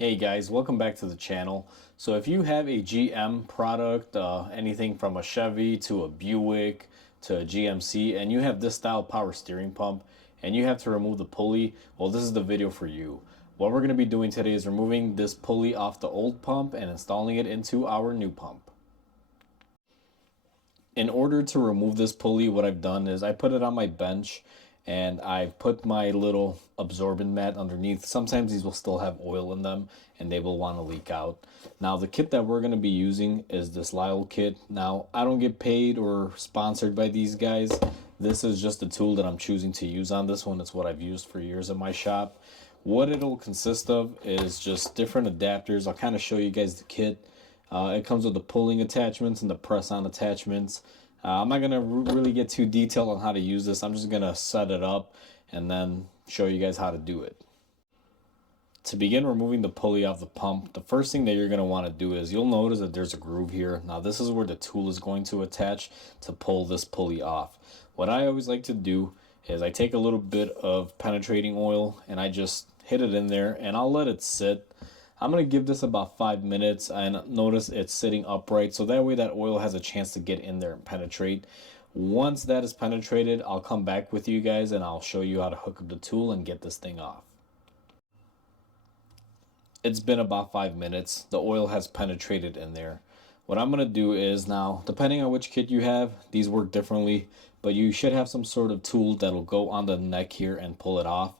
Hey guys, welcome back to the channel. So if you have a GM product, anything from a Chevy to a Buick to a GMC, and you have this style power steering pump and you have to remove the pulley, well, this is the video for you. What we're going to be doing today is removing this pulley off the old pump and installing it into our new pump. In order to remove this pulley, what I've done is I put it on my bench and I've put my little absorbent mat underneath. Sometimes these will still have oil in them and they will want to leak out. Now the kit that we're going to be using is this Lyle kit. Now I don't get paid or sponsored by these guys. This is just a tool that I'm choosing to use on this one. It's what I've used for years in my shop. What it'll consist of is just different adapters. I'll kind of show you guys the kit. It comes with the pulling attachments and the press-on attachments. I'm not going to really get too detailed on how to use this. I'm just going to set it up and then show you guys how to do it. To begin removing the pulley off the pump, the first thing that you're going to want to do is you'll notice that there's a groove here. Now this is where the tool is going to attach to pull this pulley off. What I always like to do is I take a little bit of penetrating oil and I just hit it in there and I'll let it sit. I'm going to give this about 5 minutes and notice it's sitting upright so that way that oil has a chance to get in there and penetrate. Once that is penetrated, I'll come back with you guys and I'll show you how to hook up the tool and get this thing off. It's been about 5 minutes. The oil has penetrated in there. What I'm going to do is now, depending on which kit you have, these work differently, but you should have some sort of tool that'll go on the neck here and pull it off.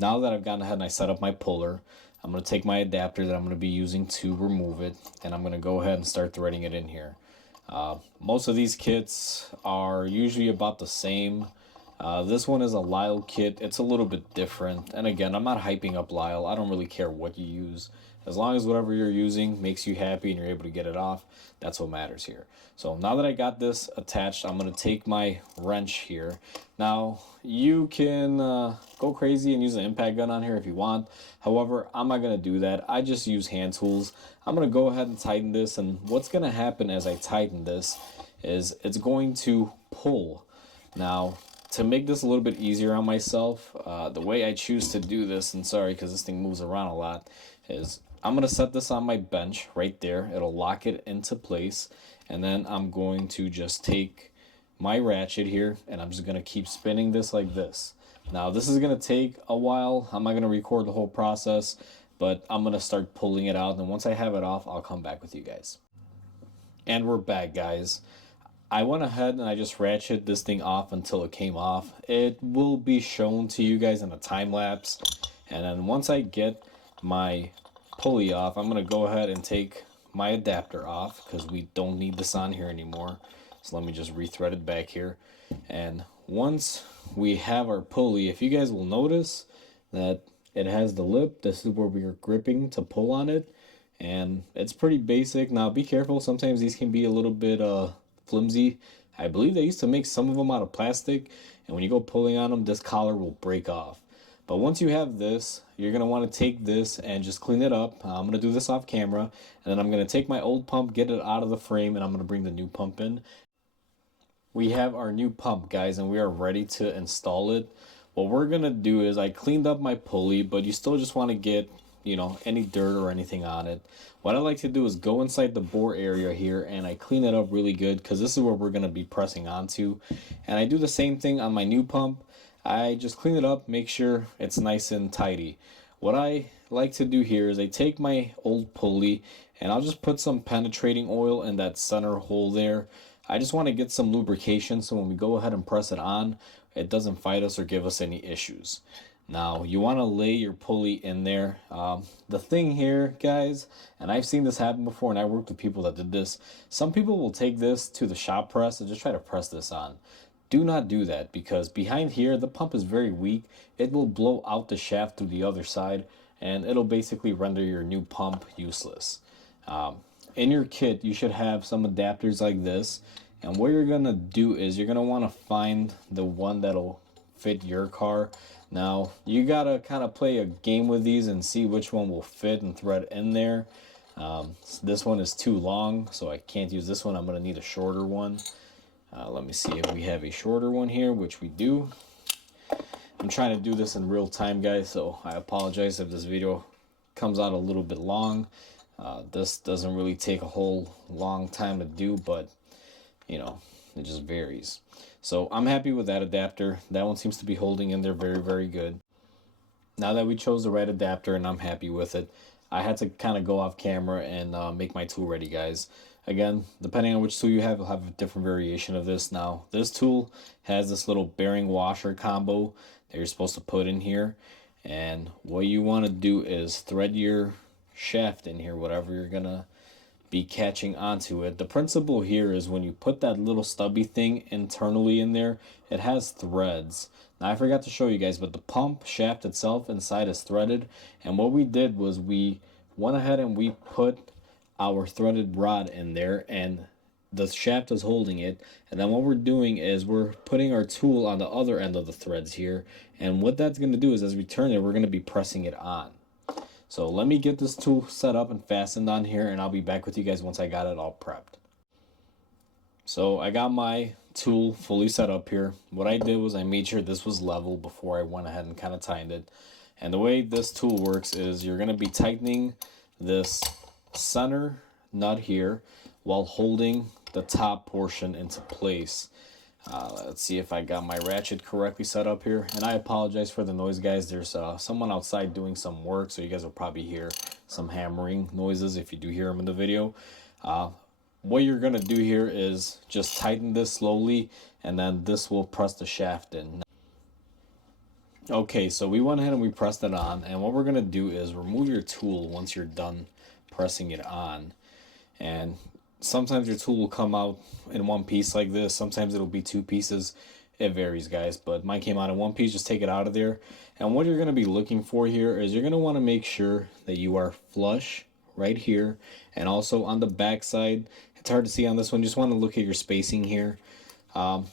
Now that I've gone ahead and I set up my puller, I'm going to take my adapter that I'm going to be using to remove it, and I'm going to go ahead and start threading it in here. Most of these kits are usually about the same. This one is a Lyle kit. It's a little bit different. And again, I'm not hyping up Lyle. I don't really care what you use. As long as whatever you're using makes you happy and you're able to get it off, that's what matters here. So now that I got this attached, I'm going to take my wrench here. Now, you can go crazy and use an impact gun on here if you want. However, I'm not going to do that. I just use hand tools. I'm going to go ahead and tighten this. And what's going to happen as I tighten this is it's going to pull. Now, to make this a little bit easier on myself, the way I choose to do this, and sorry because this thing moves around a lot, is I'm going to set this on my bench right there. It'll lock it into place. And then I'm going to just take my ratchet here and I'm just going to keep spinning this like this. Now this is going to take a while. I'm not going to record the whole process, but I'm going to start pulling it out. And once I have it off, I'll come back with you guys. And we're back, guys. I went ahead and I just ratcheted this thing off until it came off. It will be shown to you guys in a time lapse. And then once I get my pulley off, I'm going to go ahead and take my adapter off because we don't need this on here anymore. So let me just rethread it back here. And once we have our pulley, if you guys will notice that it has the lip, this is where we are gripping to pull on it. And it's pretty basic. Now be careful, sometimes these can be a little bit flimsy. I believe they used to make some of them out of plastic, and when you go pulling on them, this collar will break off. But once you have this, you're going to want to take this and just clean it up. I'm going to do this off camera, and then I'm going to take my old pump, get it out of the frame, and I'm going to bring the new pump in. We have our new pump, guys, and we are ready to install it. What we're going to do is I cleaned up my pulley, but you still just want to get, you know, any dirt or anything on it. What I like to do is go inside the bore area here and I clean it up really good because this is where we're going to be pressing onto. And I do the same thing on my new pump. I just clean it up, make sure it's nice and tidy. What I like to do here is I take my old pulley and I'll just put some penetrating oil in that center hole there. I just want to get some lubrication so when we go ahead and press it on, it doesn't fight us or give us any issues. Now, you want to lay your pulley in there. The thing here, guys, and I've seen this happen before, and I worked with people that did this. Some people will take this to the shop press and just try to press this on. Do not do that because behind here, the pump is very weak. It will blow out the shaft through the other side, and it'll basically render your new pump useless. In your kit, you should have some adapters like this. And what you're going to do is you're going to want to find the one that'll fit your car. Now, you got to kind of play a game with these and see which one will fit and thread in there. This one is too long, so I can't use this one. I'm going to need a shorter one. Let me see if we have a shorter one here, which we do. I'm trying to do this in real time, guys, so I apologize if this video comes out a little bit long. This doesn't really take a whole long time to do, but you know, it just varies. So I'm happy with that adapter. That one seems to be holding in there very, very good. Now that we chose the right adapter and I'm happy with it, I had to kind of go off camera and make my tool ready, guys. Again, depending on which tool you have, you'll have a different variation of this. Now, this tool has this little bearing washer combo that you're supposed to put in here. And what you want to do is thread your shaft in here, whatever you're going to be catching onto it. The principle here is when you put that little stubby thing internally in there, it has threads. Now I forgot to show you guys, but the pump shaft itself inside is threaded, and what we did was we went ahead and we put our threaded rod in there, and the shaft is holding it. And then what we're doing is we're putting our tool on the other end of the threads here, and what that's going to do is as we turn it, we're going to be pressing it on. So let me get this tool set up and fastened on here, and I'll be back with you guys once I got it all prepped. So I got my tool fully set up here. What I did was I made sure this was level before I went ahead and kind of tightened it. And the way this tool works is you're going to be tightening this center nut here while holding the top portion into place. Let's see if I got my ratchet correctly set up here. And I apologize for the noise, guys. There's someone outside doing some work, so you guys will probably hear some hammering noises if you do hear them in the video. What you're going to do here is just tighten this slowly, and then this will press the shaft in. Okay, so we went ahead and we pressed it on, and what we're going to do is remove your tool once you're done pressing it on. And sometimes your tool will come out in one piece like this. Sometimes it'll be two pieces. It varies, guys, but mine came out in one piece. Just take it out of there. And what you're going to be looking for here is you're going to want to make sure that you are flush right here, and also on the back side. It's hard to see on this one. Just want to look at your spacing here.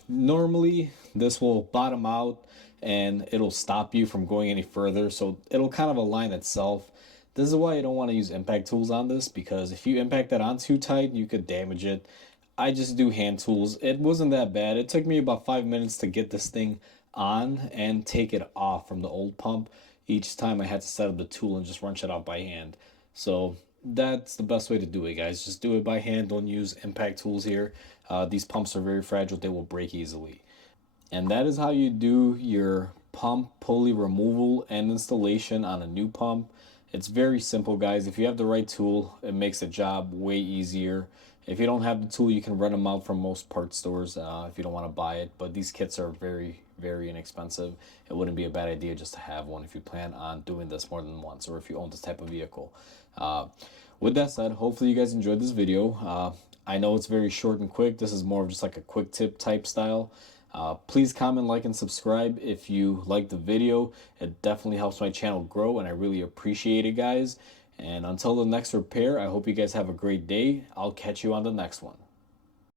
Normally this will bottom out and it'll stop you from going any further, so it'll kind of align itself. This is why you don't want to use impact tools on this, because if you impact that on too tight, you could damage it. I just do hand tools. It wasn't that bad. It took me about 5 minutes to get this thing on and take it off from the old pump. Each time I had to set up the tool and just wrench it out by hand. So that's the best way to do it, guys. Just do it by hand. Don't use impact tools here. These pumps are very fragile. They will break easily. And that is how you do your pump pulley removal and installation on a new pump. It's very simple, guys. If you have the right tool, it makes the job way easier. If you don't have the tool, you can rent them out from most parts stores if you don't want to buy it. But these kits are very, very inexpensive. It wouldn't be a bad idea just to have one if you plan on doing this more than once, or if you own this type of vehicle. With that said, hopefully you guys enjoyed this video. I know it's very short and quick. This is more of just like a quick tip type style. Please comment, like, and subscribe if you like the video. It definitely helps my channel grow, and I really appreciate it, guys. And until the next repair, I hope you guys have a great day. I'll catch you on the next one.